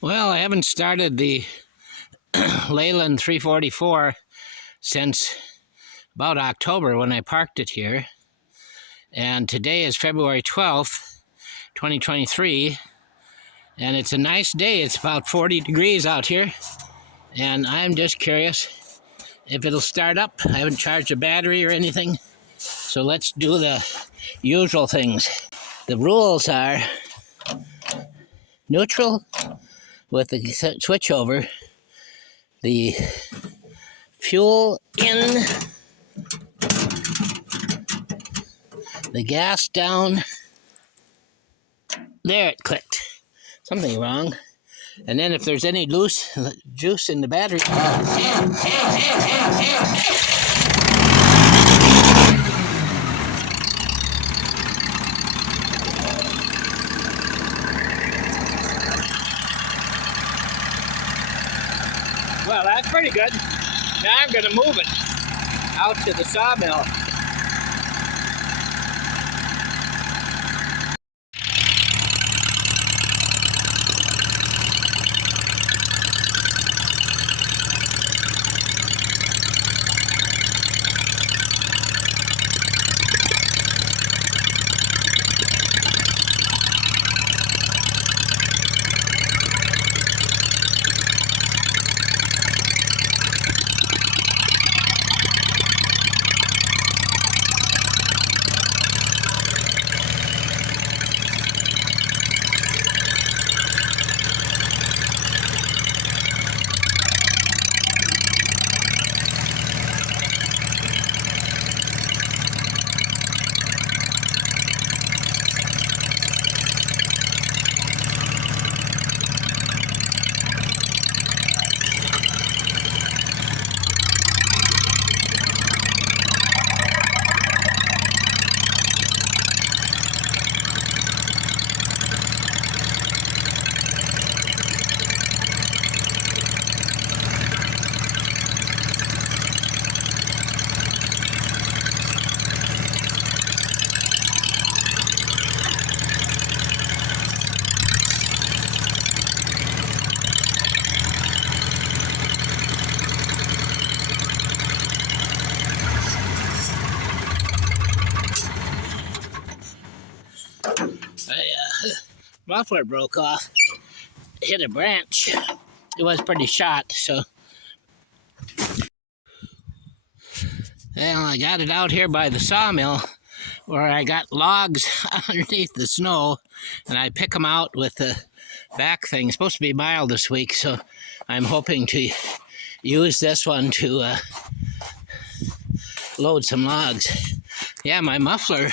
Well, I haven't started the Leyland 344 since about October when I parked it here. And today is February 12th, 2023. And it's a nice day. It's about 40 degrees out here. And I'm just curious if it'll start up. I haven't charged a battery or anything. So let's do the usual things. The rules are neutral with the switch over, the fuel in, the gas down. There, it clicked. Something wrong. And then if there's any loose juice in the battery, well, that's pretty good. Now I'm going to move it out to the sawmill. Muffler broke off, hit a branch. It was pretty shot, so. Well, I got it out here by the sawmill where I got logs underneath the snow, and I pick them out with the back thing. It's supposed to be mild this week, so I'm hoping to use this one to load some logs. Yeah, my muffler